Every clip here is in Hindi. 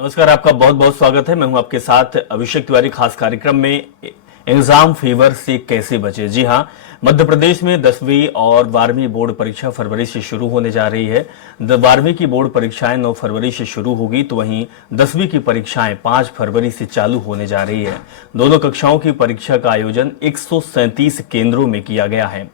नमस्कार, आपका बहुत बहुत स्वागत है। मैं हूं आपके साथ अभिषेक तिवारी। खास कार्यक्रम में एग्जाम फीवर से कैसे बचे। जी हां, मध्य प्रदेश में 10वीं और 12वीं बोर्ड परीक्षा फरवरी से शुरू होने जा रही है। 12वीं की बोर्ड परीक्षाएं 9 फरवरी से शुरू होगी, तो वहीं 10वीं की परीक्षाएं 5 फरवरी से चालू होने जा रही है। दोनों कक्षाओं की परीक्षा का आयोजन 137 केंद्रों में किया गया है।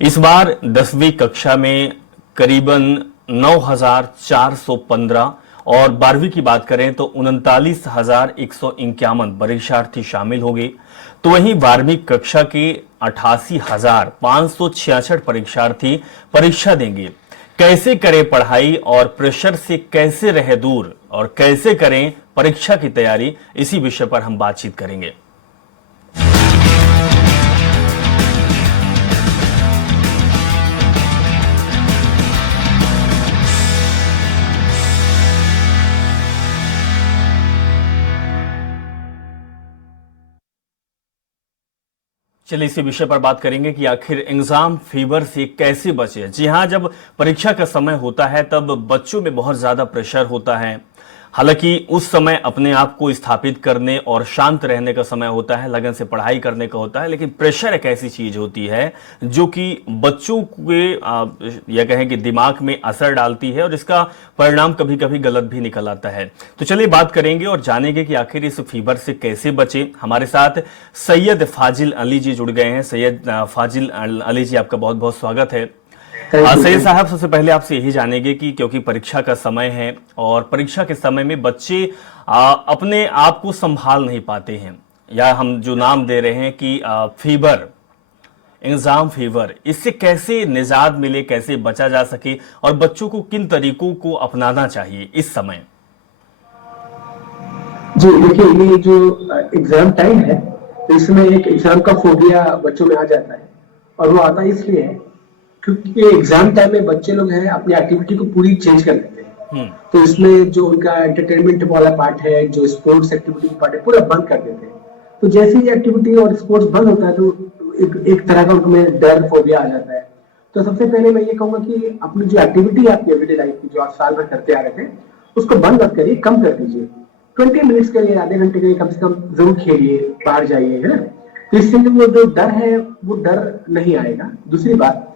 इस बार 10वीं कक्षा में करीबन 9,415 और 12वीं की बात करें तो 39,151 परीक्षार्थी शामिल होंगे। तो वहीं 12वीं कक्षा के 88,566 परीक्षार्थी परीक्षा देंगे। कैसे करें पढ़ाई और प्रेशर से कैसे रहे दूर और कैसे करें परीक्षा की तैयारी, इसी विषय पर हम बातचीत करेंगे। चलिए इसी विषय पर बात करेंगे कि आखिर एग्जाम फीवर से कैसे बचे। जी हां, जब परीक्षा का समय होता है तब बच्चों में बहुत ज्यादा प्रेशर होता है। हालांकि उस समय अपने आप को स्थापित करने और शांत रहने का समय होता है, लगन से पढ़ाई करने का होता है। लेकिन प्रेशर एक ऐसी चीज होती है जो कि बच्चों के यह कहें कि दिमाग में असर डालती है और इसका परिणाम कभी कभी गलत भी निकल आता है। तो चलिए बात करेंगे और जानेंगे कि आखिर इस फीवर से कैसे बचे। हमारे साथ सैयद फाजिल अली जी जुड़ गए हैं। सैयद फाजिल अली जी, आपका बहुत बहुत स्वागत है। सैयद साहब, सबसे पहले आपसे यही जानेंगे कि क्योंकि परीक्षा का समय है और परीक्षा के समय में बच्चे अपने आप को संभाल नहीं पाते हैं, या हम जो नाम दे रहे हैं कि फीवर, एग्जाम फीवर, इससे कैसे निजात मिले, कैसे बचा जा सके और बच्चों को किन तरीकों को अपनाना चाहिए इस समय। जी देखिए, ये जो एग्जाम टाइम है तो इसमें एक एग्जाम का फोबिया बच्चों में आ जाता है। और वो आता इसलिए है क्योंकि एग्जाम टाइम में बच्चे लोग हैं अपनी एक्टिविटी को पूरी चेंज कर देते हैं। तो इसमें जो उनका एंटरटेनमेंट वाला पार्ट है, जो स्पोर्ट्स एक्टिविटी का पार्ट है, पूरा बंद कर देते हैं। तो जैसे ही एक्टिविटी और स्पोर्ट्स बंद होता है तो एक तरह का उनमें डर, फोबिया आ जाता है। तो सबसे पहले मैं ये कहूंगा कि अपनी जो एक्टिविटी है आपकी एवरीडे लाइफ की, जो आप साल भर करते आ रहे थे, उसको बंद मत करिए, कम कर दीजिए। 20 मिनट्स के लिए, आधे घंटे के लिए कम से कम जरूर खेलिए, बाहर जाइए, है ना। तो इससे वो जो डर है वो डर नहीं आएगा। दूसरी बात,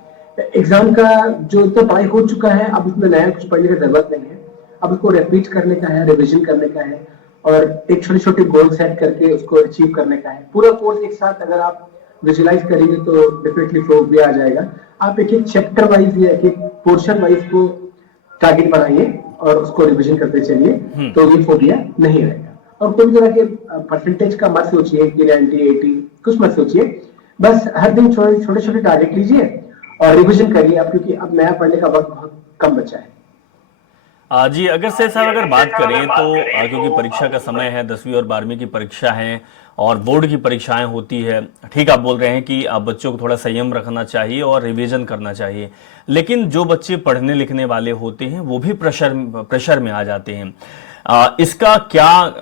एग्जाम का जो इतना पढ़ाई हो चुका है, अब उसमें नया कुछ पढ़ने की जरूरत नहीं है। अब उसको रिपीट करने का है, रिविजन करने का है और एक छोटे छोटे गोल सेट करके उसको अचीव करने का है। पूरा कोर्स एक साथ अगर आप विजुलाइज करेंगे तो डेफिनेटली फ्लो भी आ जाएगा। आप एक एक चैप्टर वाइज या एक एक पोर्शन वाइज को टारगेट बनाइए और उसको रिविजन करते चलिए, तो ये फोबिया नहीं आएगा। और कोई तरह के परसेंटेज का मत सोचिए कि 90, 80 कुछ मत सोचिए। बस हर दिन छोटे छोटे टारगेट लीजिए और रिविजन करिए अब, क्योंकि अब नया पढ़ने का वक्त बहुत कम बचा है। जी, अगर सैयद साहब अगर बात करें तो क्योंकि परीक्षा का समय है, 10वीं और 12वीं की परीक्षा है और बोर्ड की परीक्षाएं होती है। ठीक, आप बोल रहे हैं कि आप बच्चों को थोड़ा संयम रखना चाहिए और रिवीजन करना चाहिए। लेकिन जो बच्चे पढ़ने लिखने वाले होते हैं वो भी प्रेशर में आ जाते हैं। इसका क्या,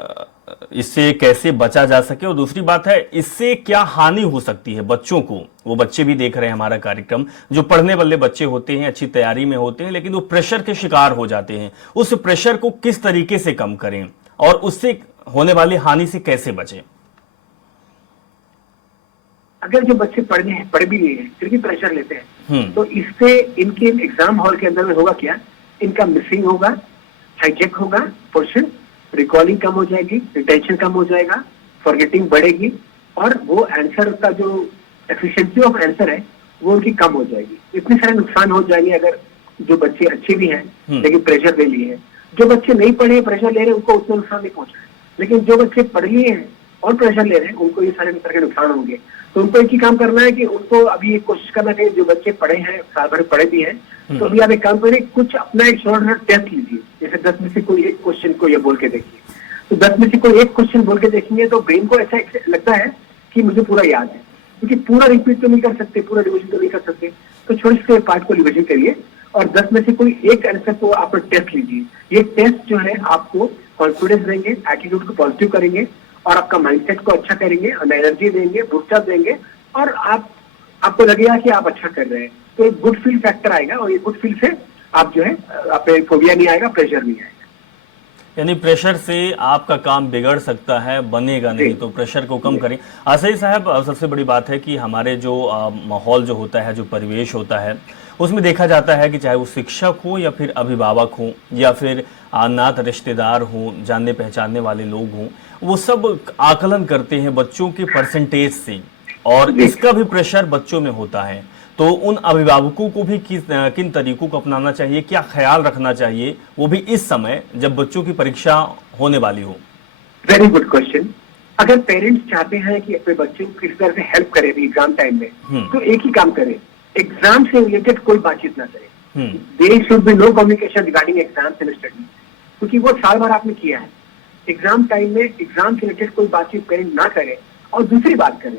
इससे कैसे बचा जा सके, और दूसरी बात है इससे क्या हानि हो सकती है बच्चों को। वो बच्चे भी देख रहे हैं हमारा कार्यक्रम, जो पढ़ने वाले बच्चे होते हैं, अच्छी तैयारी में होते हैं, लेकिन वो प्रेशर के शिकार हो जाते हैं। उस प्रेशर को किस तरीके से कम करें और उससे होने वाली हानि से कैसे बचें। अगर जो बच्चे पढ़ भी लिए हैं फिर भी प्रेशर लेते हैं, तो इससे इनके एग्जाम हॉल के अंदर में होगा क्या, इनका मिसिंग होगा, हाईजेक होगा पोर्शन, रिकॉलिंग कम हो जाएगी, रिटेंशन कम हो जाएगा, फॉरगेटिंग बढ़ेगी और वो आंसर का जो एफिशिएंसी ऑफ आंसर है वो उनकी कम हो जाएगी। इतने सारे नुकसान हो जाएंगे अगर जो बच्चे अच्छे भी हैं लेकिन प्रेशर ले लिए हैं। जो बच्चे नहीं पढ़े प्रेशर ले रहे हैं उनको उतना नुकसान नहीं पहुंच रहा है, लेकिन जो बच्चे पढ़ लिए हैं और प्रेशर ले रहे हैं उनको ये सारे तरह के नुकसान होंगे। तो उनको एक ही काम करना है कि उनको अभी एक कोशिश करना चाहिए, जो बच्चे पढ़े हैं, साल भर पढ़े भी हैं, तो अभी आप एक काम करिए, कुछ अपना एक छोटा टेस्ट लीजिए। जैसे 10 में से कोई एक क्वेश्चन को ये बोल के देखिए, तो 10 में से कोई एक क्वेश्चन बोल के देखेंगे तो ब्रेन को ऐसा लगता है कि मुझे पूरा याद है, क्योंकि पूरा रिपीट तो नहीं कर सकते, पूरा रिविजन तो नहीं कर सकते। तो छोटे छोटे पार्ट को रिविजन करिए और 10 में से कोई एक आंसर को आप टेस्ट लीजिए। ये टेस्ट जो है आपको कॉन्फिडेंस देंगे, एटीट्यूड को पॉजिटिव करेंगे और आपका माइंडसेट को अच्छा करेंगे, एनर्जी देंगे, बूस्टअप देंगे और आपको लगेगा कि आप अच्छा कर रहे हैं। तो एक गुड फील फैक्टर आएगा और ये गुड फील से आप जो है, आप फोबिया नहीं आएगा, प्रेशर नहीं आएगा। यानी प्रेशर से आपका काम बिगड़ सकता है, बनेगा नहीं, तो प्रेशर को कम करें। सही साहब, सबसे बड़ी बात है कि हमारे जो माहौल जो होता है, जो परिवेश होता है, उसमें देखा जाता है कि चाहे वो शिक्षक हो या फिर अभिभावक हो या फिर नात रिश्तेदार हो, जानने पहचानने वाले लोग हों, वो सब आकलन करते हैं बच्चों के परसेंटेज से, और इसका भी प्रेशर बच्चों में होता है। तो उन अभिभावकों को भी किन तरीकों को अपनाना चाहिए, क्या ख्याल रखना चाहिए, वो भी इस समय जब बच्चों की परीक्षा होने वाली हो? Very good question. अगर पेरेंट्स चाहते हैं कि अपने बच्चे को किसी तरह से हेल्प करें एग्जाम टाइम में, तो एक ही काम करें, एग्जाम से रिलेटेड कोई बातचीत ना करें। There should be no communication regarding exams and study, क्योंकि वो साल भर आपने किया है। एग्जाम टाइम में एग्जाम से रिलेटेड कोई बातचीत पेरेंट ना करें, और दूसरी बात करें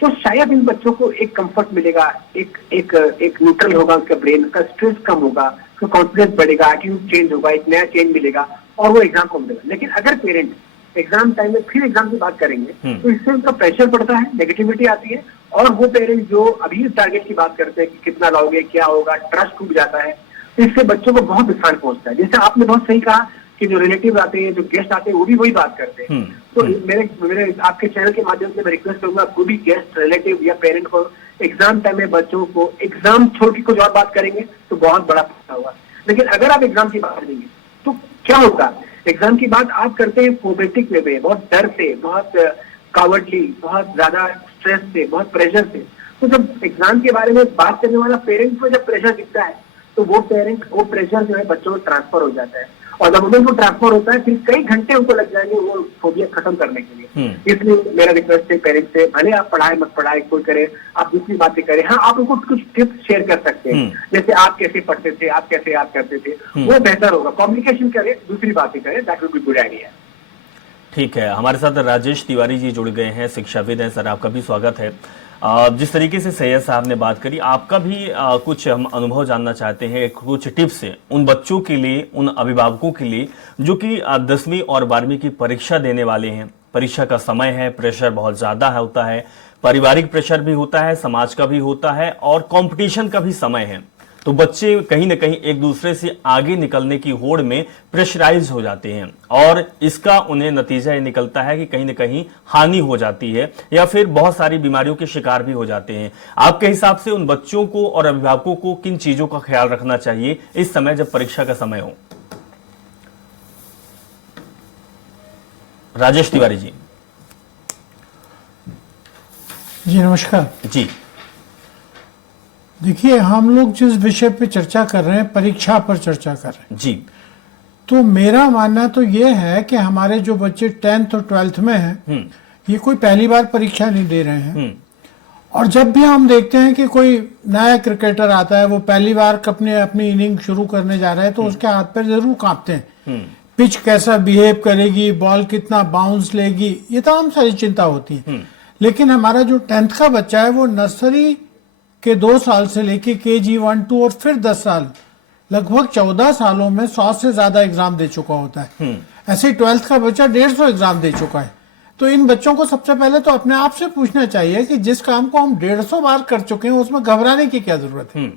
तो शायद इन बच्चों को एक कंफर्ट मिलेगा, एक न्यूट्रल होगा उसका ब्रेन, का स्ट्रेस कम होगा, उसका कॉन्फिडेंस बढ़ेगा, एटीट्यूड चेंज होगा, एक नया चेंज मिलेगा और वो एग्जाम को मिलेगा। लेकिन अगर पेरेंट एग्जाम टाइम में फिर एग्जाम की बात करेंगे तो इससे उनका प्रेशर पड़ता है, नेगेटिविटी आती है, और वो पेरेंट जो अभी टारगेट की बात करते हैं कि कितना लाओगे, क्या होगा, ट्रस्ट टूट जाता है। इससे बच्चों को बहुत नुकसान पहुंचता है। जैसे आपने बहुत सही कहा कि जो रिलेटिव आते हैं, जो गेस्ट आते हैं, वो भी वही बात करते हैं। तो मेरे आपके चैनल के माध्यम से मैं रिक्वेस्ट करूंगा, कोई भी गेस्ट, रिलेटिव या पेरेंट को एग्जाम टाइम में बच्चों को एग्जाम छोड़ के कुछ और बात करेंगे तो बहुत बड़ा फायदा होगा। लेकिन अगर आप एग्जाम की बात करेंगे तो क्या होगा, एग्जाम की बात आप करते हैं फोबेटिक वे में, बहुत डर से, बहुत कावर्डली, बहुत ज्यादा स्ट्रेस से, बहुत प्रेशर से। तो जब एग्जाम के बारे में बात करने वाला पेरेंट्स को जब प्रेशर दिखता है तो वो प्रेशर जो है बच्चों में ट्रांसफर हो जाता है, और जब उन्हें वो ट्रांसफर होता है फिर कई घंटे उनको लग जाएंगे वो फोबिया खत्म करने के लिए। इसलिए मेरा रिक्वेस्ट है पेरेंट्स से, भले आप पढ़ाए मत पढ़ाए कोई करे, आप दूसरी बातें करें। हाँ, आप उनको कुछ टिप्स शेयर कर सकते हैं, जैसे आप कैसे पढ़ते थे, आप कैसे याद करते थे, वो बेहतर होगा। कम्युनिकेशन करें, दूसरी बातें करें, that will be good idea. ठीक है, हमारे साथ राजेश तिवारी जी जुड़ गए हैं, शिक्षाविद हैं। सर, आपका भी स्वागत है। जिस तरीके से सैयद साहब ने बात करी, आपका भी कुछ हम अनुभव जानना चाहते हैं, कुछ टिप्स हैं उन बच्चों के लिए, उन अभिभावकों के लिए जो कि 10वीं और 12वीं की परीक्षा देने वाले हैं। परीक्षा का समय है, प्रेशर बहुत ज्यादा होता है, पारिवारिक प्रेशर भी होता है, समाज का भी होता है, और कंपटीशन का भी समय है। तो बच्चे कहीं ना कहीं एक दूसरे से आगे निकलने की होड़ में प्रेशराइज हो जाते हैं, और इसका उन्हें नतीजा ये निकलता है कि कहीं ना कहीं हानि हो जाती है, या फिर बहुत सारी बीमारियों के शिकार भी हो जाते हैं। आपके हिसाब से उन बच्चों को और अभिभावकों को किन चीजों का ख्याल रखना चाहिए इस समय जब परीक्षा का समय हो? राजेश तिवारी जी। जी नमस्कार जी। देखिए, हम लोग जिस विषय पे चर्चा कर रहे हैं, परीक्षा पर चर्चा कर रहे हैं जी, तो मेरा मानना तो ये है कि हमारे जो बच्चे 10th और 12th में हैं, ये कोई पहली बार परीक्षा नहीं दे रहे हैं। और जब भी हम देखते हैं कि कोई नया क्रिकेटर आता है, वो पहली बार अपनी इनिंग शुरू करने जा रहा है, तो उसके हाथ पैर जरूर कांपते हैं। पिच कैसा बिहेव करेगी, बॉल कितना बाउंस लेगी, ये तमाम सारी चिंता होती है। लेकिन हमारा जो 10th का बच्चा है, वो नर्सरी के 2 साल से लेके KG 1, 2 और फिर 10 साल, लगभग 14 सालों में 100 से ज्यादा एग्जाम दे चुका होता है। ऐसे 12th का बच्चा 150 एग्जाम दे चुका है। तो इन बच्चों को सबसे पहले तो अपने आप से पूछना चाहिए कि जिस काम को हम 150 बार कर चुके हैं उसमें घबराने की क्या जरूरत है।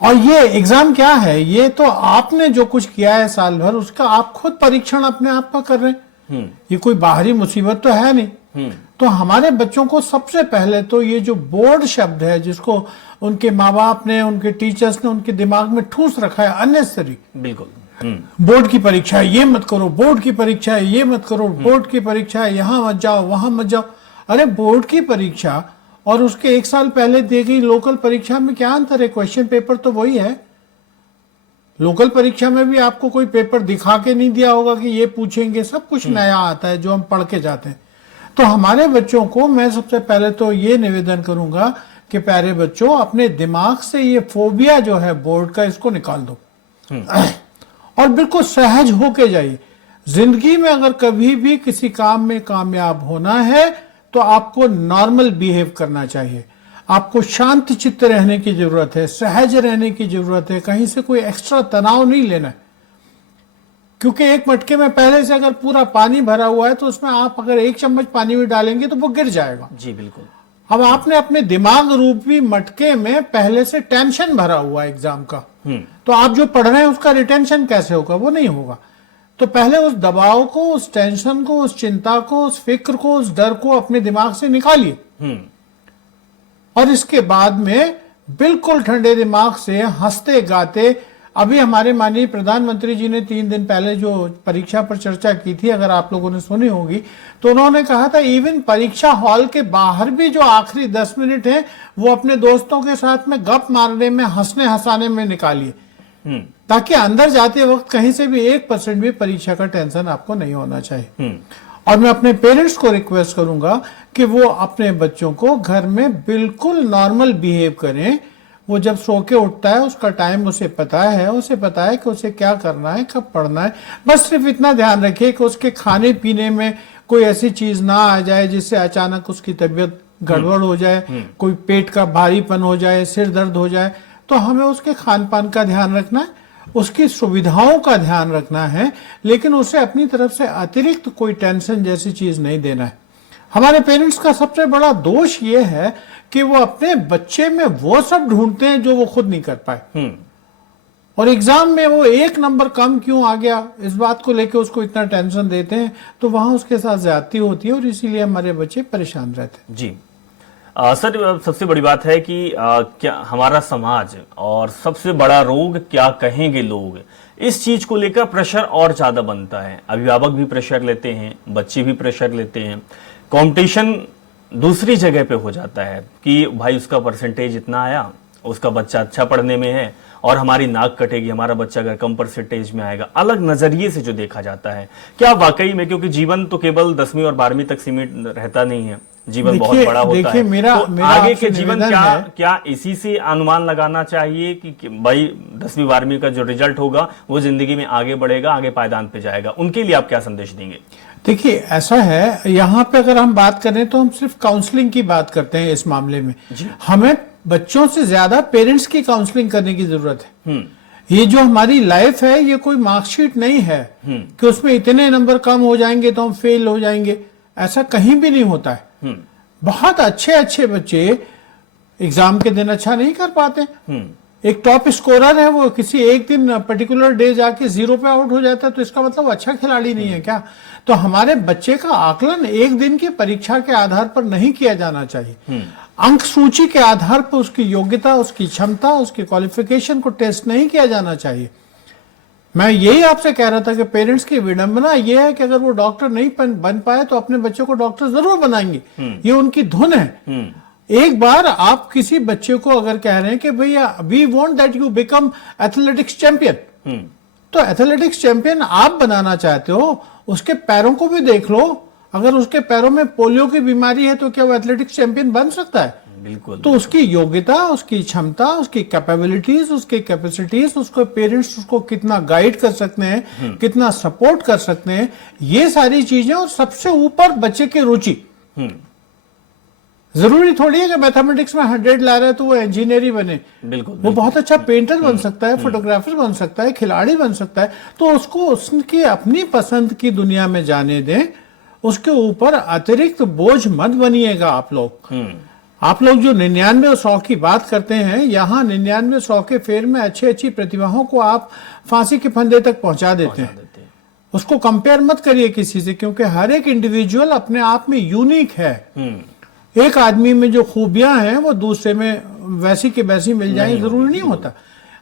और ये एग्जाम क्या है, ये तो आपने जो कुछ किया है साल भर, उसका आप खुद परीक्षण अपने आप का कर रहे हैं। ये कोई बाहरी मुसीबत तो है नहीं। तो हमारे बच्चों को सबसे पहले तो ये जो बोर्ड शब्द है, जिसको उनके माँ बाप ने, उनके टीचर्स ने उनके दिमाग में ठूस रखा है अननेसेसरी, बिल्कुल। बोर्ड की परीक्षा है, ये मत करो, बोर्ड की परीक्षा है, ये मत करो, बोर्ड की परीक्षा है, यहाँ मत जाओ, वहां मत जाओ। अरे बोर्ड की परीक्षा और उसके 1 साल पहले दी गई लोकल परीक्षा में क्या अंतर है? क्वेश्चन पेपर तो वही है। लोकल परीक्षा में भी आपको कोई पेपर दिखा के नहीं दिया होगा कि ये पूछेंगे, सब कुछ नया आता है जो हम पढ़ के जाते हैं। तो हमारे बच्चों को मैं सबसे पहले तो ये निवेदन करूंगा कि प्यारे बच्चों, अपने दिमाग से ये फोबिया जो है बोर्ड का, इसको निकाल दो और बिल्कुल सहज होके जाइए। जिंदगी में अगर कभी भी किसी काम में कामयाब होना है तो आपको नॉर्मल बिहेव करना चाहिए, आपको शांत चित्त रहने की जरूरत है, सहज रहने की जरूरत है, कहीं से कोई एक्स्ट्रा तनाव नहीं लेना है। क्योंकि एक मटके में पहले से अगर पूरा पानी भरा हुआ है तो उसमें आप अगर 1 चम्मच पानी भी डालेंगे तो वो गिर जाएगा। जी बिल्कुल। अब आपने अपने दिमाग रूपी मटके में पहले से टेंशन भरा हुआ है एग्जाम का, तो आप जो पढ़ रहे हैं उसका रिटेंशन कैसे होगा? वो नहीं होगा। तो पहले उस दबाव को, उस टेंशन को, उस चिंता को, उस फिक्र को, उस डर को अपने दिमाग से निकालिए और इसके बाद में बिल्कुल ठंडे दिमाग से हंसते गाते, अभी हमारे माननीय प्रधानमंत्री जी ने 3 दिन पहले जो परीक्षा पर चर्चा की थी, अगर आप लोगों ने सुनी होगी, तो उन्होंने कहा था इवन परीक्षा हॉल के बाहर भी जो आखिरी 10 मिनट हैं वो अपने दोस्तों के साथ में गप मारने में, हंसने हंसाने में निकालिए, ताकि अंदर जाते वक्त कहीं से भी 1% भी परीक्षा का टेंशन आपको नहीं होना चाहिए। और मैं अपने पेरेंट्स को रिक्वेस्ट करूंगा कि वो अपने बच्चों को घर में बिल्कुल नॉर्मल बिहेव करें। वो जब सो के उठता है उसका टाइम उसे पता है कि उसे क्या करना है, कब पढ़ना है। बस सिर्फ इतना ध्यान रखिए कि उसके खाने पीने में कोई ऐसी चीज ना आ जाए जिससे अचानक उसकी तबीयत गड़बड़ हो जाए, कोई पेट का भारीपन हो जाए, सिर दर्द हो जाए। तो हमें उसके खान पान का ध्यान रखना है, उसकी सुविधाओं का ध्यान रखना है, लेकिन उसे अपनी तरफ से अतिरिक्त कोई टेंशन जैसी चीज नहीं देना है। हमारे पेरेंट्स का सबसे बड़ा दोष ये है कि वो अपने बच्चे में वो सब ढूंढते हैं जो वो खुद नहीं कर पाए, और एग्जाम में वो 1 नंबर कम क्यों आ गया इस बात को लेकर उसको इतना टेंशन देते हैं, तो वहां उसके साथ ज्यादती होती है और इसीलिए हमारे बच्चे परेशान रहते हैं। जी सर, सबसे बड़ी बात है कि क्या हमारा समाज और सबसे बड़ा रोग क्या कहेंगे लोग, इस चीज को लेकर प्रेशर और ज्यादा बनता है। अभिभावक भी प्रेशर लेते हैं, बच्चे भी प्रेशर लेते हैं। कंपटीशन दूसरी जगह पे हो जाता है कि भाई उसका परसेंटेज इतना आया, उसका बच्चा अच्छा पढ़ने में है और हमारी नाक कटेगी हमारा बच्चा अगर कम परसेंटेज में आएगा। अलग नजरिए से जो देखा जाता है, क्या वाकई में, क्योंकि जीवन तो केवल 10वीं और 12वीं तक सीमित रहता नहीं है, जीवन बहुत बड़ा होता है। मेरा आगे के जीवन क्या इसी से अनुमान लगाना चाहिए कि भाई 10वीं 12वीं का जो रिजल्ट होगा वो जिंदगी में आगे बढ़ेगा, आगे पायदान पे जाएगा, उनके लिए आप क्या संदेश देंगे? देखिए ऐसा है, यहाँ पे अगर हम बात करें तो हम सिर्फ काउंसलिंग की बात करते हैं इस मामले में। हमें बच्चों से ज्यादा पेरेंट्स की काउंसलिंग करने की जरूरत है। ये जो हमारी लाइफ है ये कोई मार्कशीट नहीं है कि उसमें इतने नंबर कम हो जाएंगे तो हम फेल हो जाएंगे, ऐसा कहीं भी नहीं होता है। बहुत अच्छे अच्छे बच्चे एग्जाम के दिन अच्छा नहीं कर पाते। एक टॉप स्कोरर है, वो किसी एक दिन पर्टिकुलर डे जाके 0 पे आउट हो जाता है, तो इसका मतलब अच्छा खिलाड़ी नहीं है क्या? तो हमारे बच्चे का आकलन एक दिन की परीक्षा के आधार पर नहीं किया जाना चाहिए। अंक सूची के आधार पर उसकी योग्यता, उसकी क्षमता, उसकी क्वालिफिकेशन को टेस्ट नहीं किया जाना चाहिए। मैं यही आपसे कह रहा था कि पेरेंट्स की विडंबना यह है कि अगर वो डॉक्टर नहीं बन पाए तो अपने बच्चों को डॉक्टर जरूर बनाएंगे, ये उनकी धुन है। एक बार आप किसी बच्चे को अगर कह रहे हैं कि भैया we want that you become athletics champion, तो एथलेटिक्स चैंपियन आप बनाना चाहते हो, उसके पैरों को भी देख लो। अगर उसके पैरों में पोलियो की बीमारी है तो क्या वो एथलेटिक्स चैंपियन बन सकता है? बिल्कुल। तो उसकी योग्यता, उसकी क्षमता, उसकी कैपेबिलिटीज, उसकी कैपेसिटीज, उसको पेरेंट्स उसको कितना गाइड कर सकते हैं, कितना सपोर्ट कर सकते हैं, ये सारी चीजें। और सबसे ऊपर बच्चे की रुचि। जरूरी थोड़ी है कि मैथमेटिक्स में 100 ला रहा है तो वो इंजीनियर ही बने। बिल्कुल। वो बहुत अच्छा पेंटर बन सकता है, फोटोग्राफर बन सकता है, खिलाड़ी बन सकता है। तो उसको उसकी अपनी पसंद की दुनिया में जाने दें, उसके ऊपर अतिरिक्त बोझ मत बनिएगा आप लोग। आप लोग जो 99-100 की बात करते हैं, यहाँ 99-100 के फेर में अच्छी प्रतिभाओं को आप फांसी के फंदे तक पहुंचा देते हैं। उसको कंपेयर मत करिए किसी से, क्योंकि हर एक इंडिविजुअल अपने आप में यूनिक है। एक आदमी में जो खूबियां हैं वो दूसरे में वैसी की वैसी मिल जाए जरूरी नहीं होता।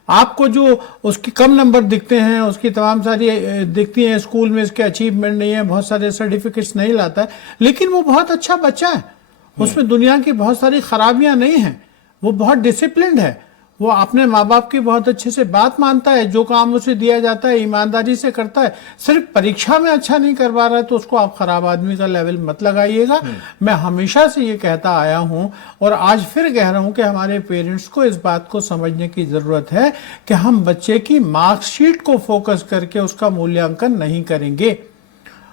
आपको जो उसके कम नंबर दिखते हैं, उसकी तमाम सारी दिखती हैं, स्कूल में इसके अचीवमेंट नहीं है, बहुत सारे सर्टिफिकेट्स नहीं लाता है, लेकिन वो बहुत अच्छा बच्चा है, उसमें दुनिया की बहुत सारी खराबियां नहीं है, वो बहुत डिसिप्लिन्ड है, वो अपने माँ बाप की बहुत अच्छे से बात मानता है, जो काम उसे दिया जाता है ईमानदारी से करता है। सिर्फ परीक्षा में अच्छा नहीं कर पा रहा है तो उसको आप खराब आदमी का लेवल मत लगाइएगा। मैं हमेशा से ये कहता आया हूं और आज फिर कह रहा हूं कि हमारे पेरेंट्स को इस बात को समझने की जरूरत है कि हम बच्चे की मार्कशीट को फोकस करके उसका मूल्यांकन नहीं करेंगे।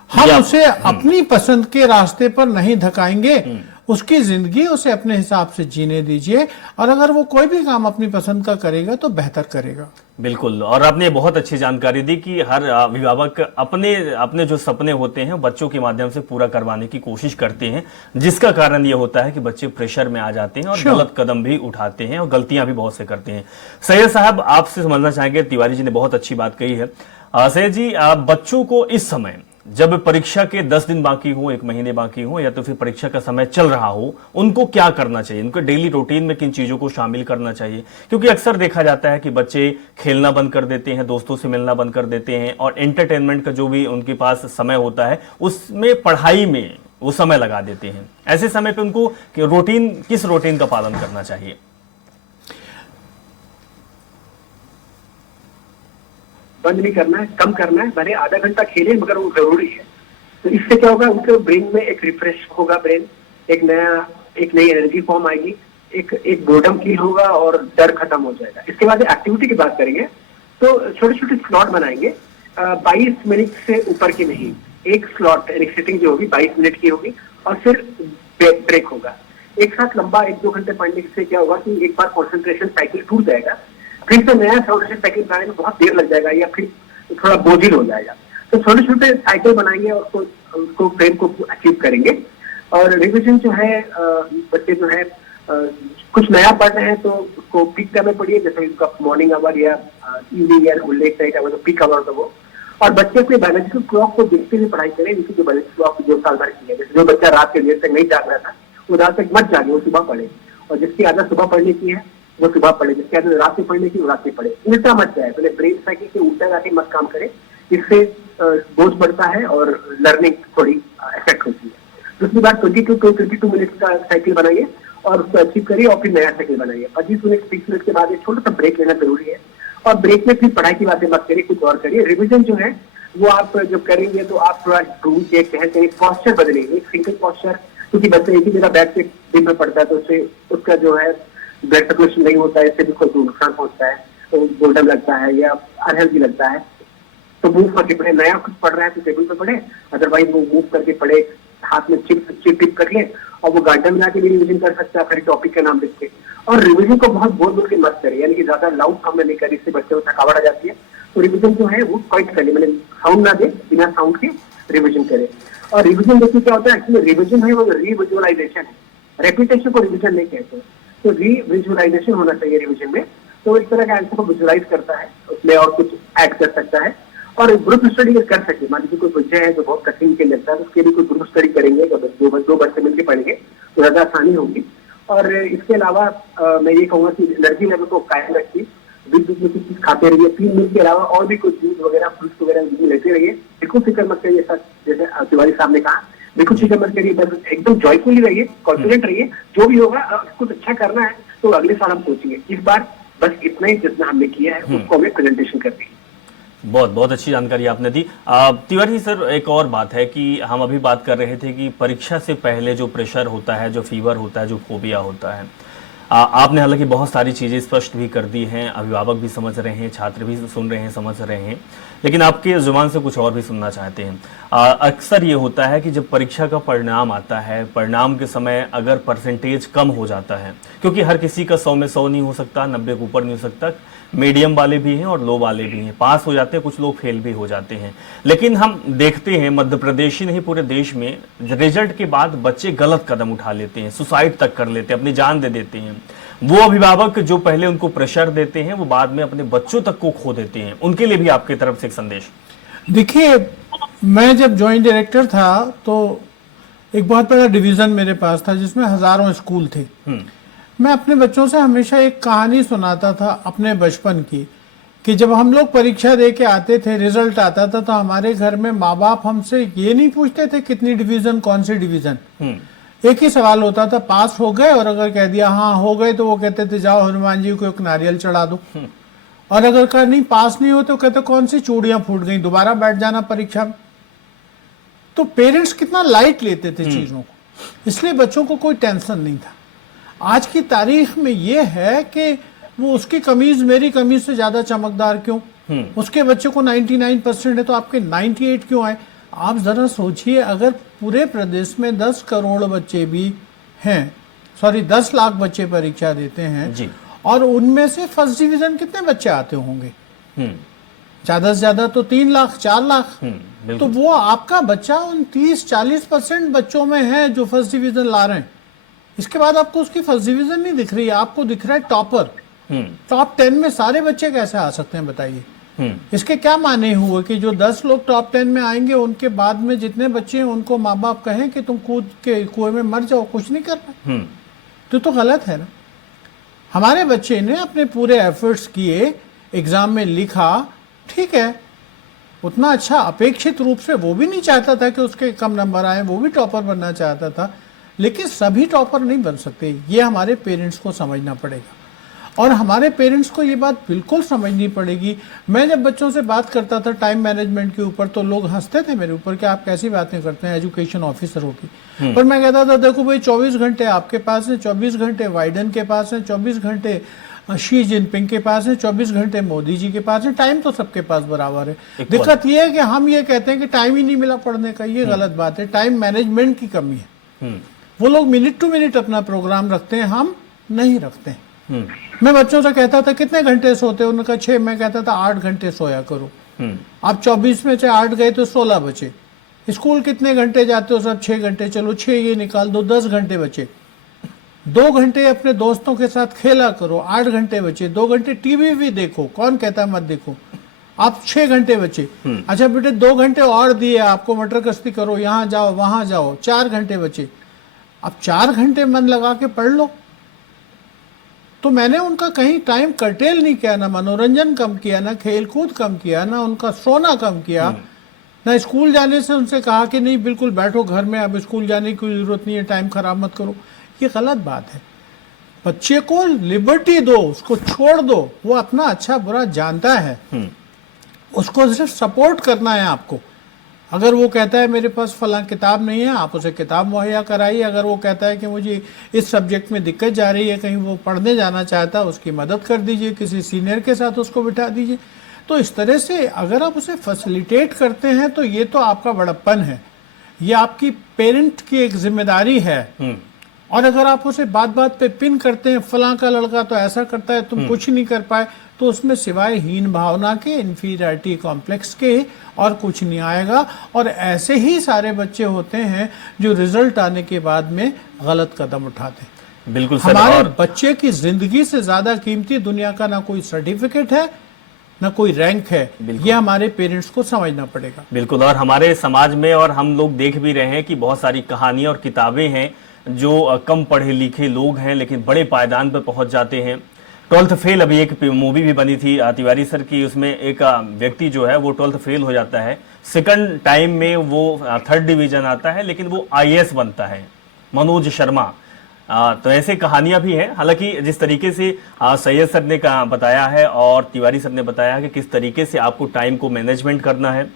हम उसे अपनी पसंद के रास्ते पर नहीं धकाएंगे। उसकी जिंदगी उसे अपने हिसाब से जीने दीजिए, और अगर वो कोई भी काम अपनी पसंद का करेगा तो बेहतर करेगा। बिल्कुल। और आपने बहुत अच्छी जानकारी दी कि हर अभिभावक अपने अपने जो सपने होते हैं बच्चों के माध्यम से पूरा करवाने की कोशिश करते हैं, जिसका कारण ये होता है कि बच्चे प्रेशर में आ जाते हैं और गलत कदम भी उठाते हैं और गलतियां भी बहुत से करते हैं। सैयद साहब, आपसे समझना चाहेंगे, तिवारी जी ने बहुत अच्छी बात कही है, सैयद जी, बच्चों को इस समय जब परीक्षा के 10 दिन बाकी हो, 1 महीने बाकी हो, या तो फिर परीक्षा का समय चल रहा हो, उनको क्या करना चाहिए? उनको डेली रूटीन में किन चीजों को शामिल करना चाहिए? क्योंकि अक्सर देखा जाता है कि बच्चे खेलना बंद कर देते हैं, दोस्तों से मिलना बंद कर देते हैं, और एंटरटेनमेंट का जो भी उनके पास समय होता है उसमें पढ़ाई में वो समय लगा देते हैं। ऐसे समय पे उनको किस रूटीन का पालन करना चाहिए? बंद नहीं करना है, कम करना है, भले आधा घंटा खेलें मगर वो जरूरी है। तो इससे क्या होगा, उनके ब्रेन में एक रिफ्रेश होगा, ब्रेन एक नई एनर्जी फॉर्म आएगी, एक बोर्डम फील होगा और डर खत्म हो जाएगा। इसके बाद एक्टिविटी की बात करेंगे तो छोटे छोटे स्लॉट बनाएंगे, 22 मिनट से ऊपर की नहीं। एक स्लॉट सिटिंग जो होगी 22 मिनट की होगी और फिर ब्रेक होगा। एक साथ लंबा 1-2 घंटे पढ़ने से क्या होगा कि एक बार कंसंट्रेशन साइकिल टूट जाएगा, फिर से नया कंसंट्रेशन साइकिल बनाने में बहुत देर लग जाएगा या फिर थोड़ा बोझिल हो जाएगा। तो छोटे छोटे साइकिल बनाएंगे और उसको फ्रेम को अचीव करेंगे। और रिविजन जो है, बच्चे जो है कुछ नया पढ़ रहे हैं तो उसको पीक टाइम में पढ़िए, जैसे उनका मॉर्निंग आवर या इवनिंग या लेट नाइट आवर, तो पीक आवर तो वो। और बच्चे अपने बायोलॉजिकल क्लॉक को देखते हुए पढ़ाई करें, जिसकी जो बायोलॉजिकल क्लॉक जो साल भर की है। जैसे जो बच्चा रात के देर तक नहीं जाग रहा था वो रात तक मत जागे, वो सुबह पढ़े। और जिसकी आदत सुबह पढ़ने की है वो सुबह पढ़े, जिसकी आदत रात में पढ़ने की वो रात में पढ़े। उल्टा मत जाए, पहले ब्रेन साइकिल के उल्टा जाके मत काम करे, इससे बोझ बढ़ता है और लर्निंग थोड़ी इफेक्ट होती है। दूसरी बात, 22 मिनट का साइकिल बनाइए और उसको अचीव करिए और फिर नया साइकिल बनाइए। 25 मिनट 30 मिनट के बाद एक छोटा सा ब्रेक लेना जरूरी है। और ब्रेक में फिर पढ़ाई की बातें मत करिए, कुछ और करिए। रिविजन जो है वो आप जब करेंगे तो आप थोड़ा घूम के टहल पॉस्चर बदलेंगे, एक सिंगल पॉस्चर, क्योंकि बच्चा एक ही जगह बैठ के दिन में पढ़ता है तो उससे उसका जो है ब्लड सर्कुलेशन नहीं होता है, इससे भी कोई नुकसान पहुंचता है, तो बोर्डम लगता है या अनहेल्दी लगता है। तो मूव करके पढ़े, नया कुछ पढ़ रहा है तो टेबल पे पढ़े, अदरवाइज वो मूव करके पढ़े, हाथ में चिप टिप कर ले और वो गार्डन में आके भी रिविजन कर सकता है, फिर टॉपिक का नाम लिख के। और रिविजन को बहुत बोल बोल के मत करे, यानी कि ज्यादा लाउड साउंड में नहीं करे, इससे बच्चे को थकावट आ जाती है। तो रिविजन जो है वो क्वाइट कर ले, मतलब साउंड ना दे, बिना साउंड के रिविजन करे। और रिविजन देखिए क्या होता है, एक्चुअली रिविजन है वो रीविजुअलाइजेशन है, रेपिटेशन को रिविजन नहीं कहते। तो रीविजुअलाइजेशन होना चाहिए रिविजन में, तो इस तरह का आंसर को विजुअलाइज करता है, उसमें और कुछ ऐड कर सकता है और ग्रुप स्टडी कर सकते हैं। मान लीजिए कोई विषय है जो बहुत कठिन के लगता है तो उसके लिए कोई ग्रुप स्टडी करेंगे, दो बच्चे मिलकर पढ़ेंगे तो ज्यादा आसानी होगी। और इसके अलावा मैं ये कहूँगा कि एनर्जी लेवल को कायम रखिए, बीच बीच में कुछ चीज खाते रहिए, 3 मील के अलावा और भी कुछ जूस वगैरह फ्रूट्स वगैरह लेते रहिए। बिल्कुल फिक्र मत करिए, जैसे तिवारी साहब ने कहा, बिल्कुल फिक्र मत करिए, बस एकदम जॉयफुली रहिए, कॉन्फिडेंट रहिए। जो भी होगा कुछ अच्छा करना है तो अगले साल हम सोचेंगे, इस बार बस इतना ही जितना हमने किया है उसको हमें प्रेजेंटेशन करनी है। बहुत बहुत अच्छी जानकारी आपने दी। तिवारी सर, एक और बात है कि हम अभी बात कर रहे थे कि परीक्षा से पहले जो प्रेशर होता है, जो फीवर होता है, जो फोबिया होता है, आपने हालांकि बहुत सारी चीज़ें स्पष्ट भी कर दी हैं, अभिभावक भी समझ रहे हैं, छात्र भी सुन रहे हैं, समझ रहे हैं, लेकिन आपके जुबान से कुछ और भी सुनना चाहते हैं। अक्सर ये होता है कि जब परीक्षा का परिणाम आता है, परिणाम के समय अगर परसेंटेज कम हो जाता है, क्योंकि हर किसी का 100 में 100 नहीं हो सकता, 90 के ऊपर नहीं हो सकता, मीडियम वाले भी हैं और लो वाले भी हैं, पास हो जाते हैं, कुछ लोग फेल भी हो जाते हैं। लेकिन हम देखते हैं मध्य प्रदेश ही नहीं पूरे देश में रिजल्ट के बाद बच्चे गलत कदम उठा लेते हैं, सुसाइड तक कर लेते हैं, अपनी जान दे देते हैं। वो अभिभावक जो पहले उनको प्रेशर देते हैं वो बाद में अपने बच्चों तक को खो देते हैं, उनके लिए भी आपकी तरफ से एक संदेश। देखिए, मैं जब जॉइंट डायरेक्टर था तो एक बहुत बड़ा डिवीजन मेरे पास था जिसमें हजारों स्कूल थे। मैं अपने बच्चों से हमेशा एक कहानी सुनाता था अपने बचपन की, कि जब हम लोग परीक्षा दे के आते थे, रिजल्ट आता था, तो हमारे घर में माँ बाप हमसे ये नहीं पूछते थे कितनी डिवीजन, कौन सी डिवीजन। एक ही सवाल होता था, पास हो गए? और अगर कह दिया हाँ हो गए तो वो कहते थे जाओ हनुमान जी को एक नारियल चढ़ा दो। और अगर कहा नहीं पास नहीं हो तो कहते कौन सी चूड़ियां फूट गई, दोबारा बैठ जाना परीक्षा में। तो पेरेंट्स कितना लाइट लेते थे चीजों को, इसलिए बच्चों को कोई टेंशन नहीं था। आज की तारीख में ये है कि वो उसकी कमीज मेरी कमीज से ज्यादा चमकदार क्यों, उसके बच्चे को 99% है तो आपके 98 क्यों आए। आप जरा सोचिए, अगर पूरे प्रदेश में 10 करोड़ बच्चे भी हैं, 10 लाख बच्चे परीक्षा देते हैं जी, और उनमें से फर्स्ट डिवीजन कितने बच्चे आते होंगे? ज्यादा से ज्यादा तो 3 लाख 4 लाख। तो वो आपका बच्चा उन 30-40% बच्चों में है जो फर्स्ट डिवीजन ला रहे हैं। इसके बाद आपको उसकी फर्स्ट डिवीजन नहीं दिख रही है, आपको दिख रहा है टॉपर। टॉप 10 में सारे बच्चे कैसे आ सकते हैं बताइए? इसके क्या माने हुए कि जो 10 लोग टॉप 10 में आएंगे उनके बाद में जितने बच्चे हैं उनको माँ बाप कहें कि तुम कूद के कुएं में मर जाओ, कुछ नहीं करना? तो गलत है ना। हमारे बच्चे ने अपने पूरे एफर्ट्स किए, एग्जाम में लिखा, ठीक है, उतना अच्छा अपेक्षित रूप से वो भी नहीं चाहता था कि उसके कम नंबर आए, वो भी टॉपर बनना चाहता था, लेकिन सभी टॉपर नहीं बन सकते। ये हमारे पेरेंट्स को समझना पड़ेगा और हमारे पेरेंट्स को ये बात बिल्कुल समझनी पड़ेगी। मैं जब बच्चों से बात करता था टाइम मैनेजमेंट के ऊपर तो लोग हंसते थे मेरे ऊपर कि आप कैसी बातें करते हैं एजुकेशन ऑफिसरों की। पर मैं कहता था देखो भाई 24 घंटे आपके पास है, 24 घंटे वाइडन के पास है, 24 घंटे शी जिनपिंग के पास है, 24 घंटे मोदी जी के पास है, टाइम तो सबके पास बराबर है। दिक्कत ये है कि हम ये कहते हैं कि टाइम ही नहीं मिला पढ़ने का, ये गलत बात है। टाइम मैनेजमेंट की कमी है। वो लोग मिनट टू मिनट अपना प्रोग्राम रखते हैं, हम नहीं रखते हैं। मैं बच्चों से कहता था कितने घंटे सोते हो, उनका 6, मैं कहता था 8 घंटे सोया करो। आप 24 में से 8 गए तो 16 बचे। स्कूल कितने घंटे जाते हो, सब 6 घंटे, चलो 6 ये निकाल दो, 10 घंटे बचे। 2 घंटे अपने दोस्तों के साथ खेला करो, 8 घंटे बचे। 2 घंटे टीवी भी देखो, कौन कहता मत देखो, आप 6 घंटे बचे। अच्छा बेटे 2 घंटे और दिए आपको, मटर कश्ती करो, यहाँ जाओ वहां जाओ, 4 घंटे बचे। अब 4 घंटे मन लगा के पढ़ लो। तो मैंने उनका कहीं टाइम कर्टेल नहीं किया, ना मनोरंजन कम किया, ना खेल कूद कम किया, ना उनका सोना कम किया, ना स्कूल जाने से उनसे कहा कि नहीं बिल्कुल बैठो घर में, अब स्कूल जाने की कोई जरूरत नहीं है, टाइम खराब मत करो। ये गलत बात है। बच्चे को लिबर्टी दो, उसको छोड़ दो, वो अपना अच्छा बुरा जानता है, उसको सिर्फ सपोर्ट करना है आपको। अगर वो कहता है मेरे पास फलां किताब नहीं है, आप उसे किताब मुहैया कराइए। अगर वो कहता है कि मुझे इस सब्जेक्ट में दिक्कत जा रही है, कहीं वो पढ़ने जाना चाहता है, उसकी मदद कर दीजिए, किसी सीनियर के साथ उसको बिठा दीजिए। तो इस तरह से अगर आप उसे फैसिलिटेट करते हैं तो ये तो आपका बड़प्पन है, ये आपकी पेरेंट की एक जिम्मेदारी है। और अगर आप उसे बात बात पे पिन करते हैं, फलां का लड़का तो ऐसा करता है, तुम कुछ नहीं कर पाए, तो उसमें सिवाय हीन भावना के, इंफीरियरिटी कॉम्प्लेक्स के और कुछ नहीं आएगा। और ऐसे ही सारे बच्चे होते हैं जो रिजल्ट आने के बाद में गलत कदम उठाते हैं। बिल्कुल सर। हमारे और बच्चे की जिंदगी से ज्यादा कीमती दुनिया का ना कोई सर्टिफिकेट है, ना कोई रैंक है। ये हमारे पेरेंट्स को समझना पड़ेगा। बिल्कुल। और हमारे समाज में और हम लोग देख भी रहे हैं कि बहुत सारी कहानियां और किताबें हैं जो कम पढ़े लिखे लोग हैं लेकिन बड़े पायदान पर पहुंच जाते हैं। 12th फेल, अभी एक मूवी भी बनी थी तिवारी सर की, उसमें एक व्यक्ति जो है वो 12th फेल हो जाता है, सेकंड टाइम में वो 3rd डिवीजन आता है, लेकिन वो IAS बनता है, मनोज शर्मा। तो ऐसे कहानियां भी हैं। हालांकि जिस तरीके से सैयद सर ने बताया है और तिवारी सर ने बताया है कि किस तरीके से आपको टाइम को मैनेजमेंट करना है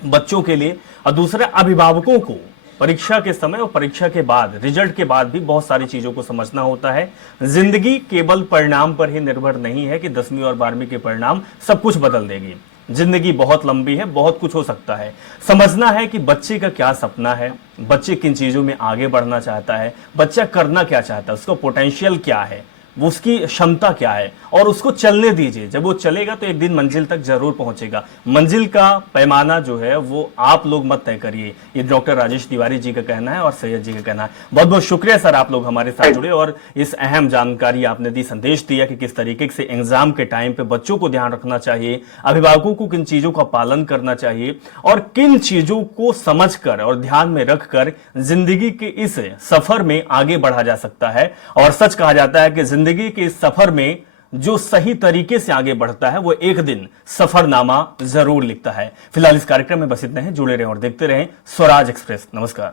बच्चों के लिए, और दूसरा अभिभावकों को परीक्षा के समय और परीक्षा के बाद, रिजल्ट के बाद भी बहुत सारी चीजों को समझना होता है। जिंदगी केवल परिणाम पर ही निर्भर नहीं है कि 10वीं और 12वीं के परिणाम सब कुछ बदल देगी। जिंदगी बहुत लंबी है, बहुत कुछ हो सकता है। समझना है कि बच्चे का क्या सपना है, बच्चे किन चीजों में आगे बढ़ना चाहता है, बच्चा करना क्या चाहता है, उसका पोटेंशियल क्या है, वो उसकी क्षमता क्या है, और उसको चलने दीजिए। जब वो चलेगा तो एक दिन मंजिल तक जरूर पहुंचेगा। मंजिल का पैमाना जो है वो आप लोग मत तय करिए। ये डॉक्टर राजेश तिवारी जी का कहना है और सैयद जी का कहना है। बहुत बहुत शुक्रिया सर, आप लोग हमारे साथ जुड़े और इस अहम जानकारी आपने दी, संदेश दिया कि किस तरीके से एग्जाम के टाइम पे बच्चों को ध्यान रखना चाहिए, अभिभावकों को किन चीजों का पालन करना चाहिए और किन चीजों को समझकर और ध्यान में रखकर जिंदगी के इस सफर में आगे बढ़ा जा सकता है। और सच कहा जाता है कि जिंदगी के इस सफर में जो सही तरीके से आगे बढ़ता है वो एक दिन सफरनामा जरूर लिखता है। फिलहाल इस कार्यक्रम में बस इतना है। जुड़े रहें और देखते रहें स्वराज एक्सप्रेस। नमस्कार।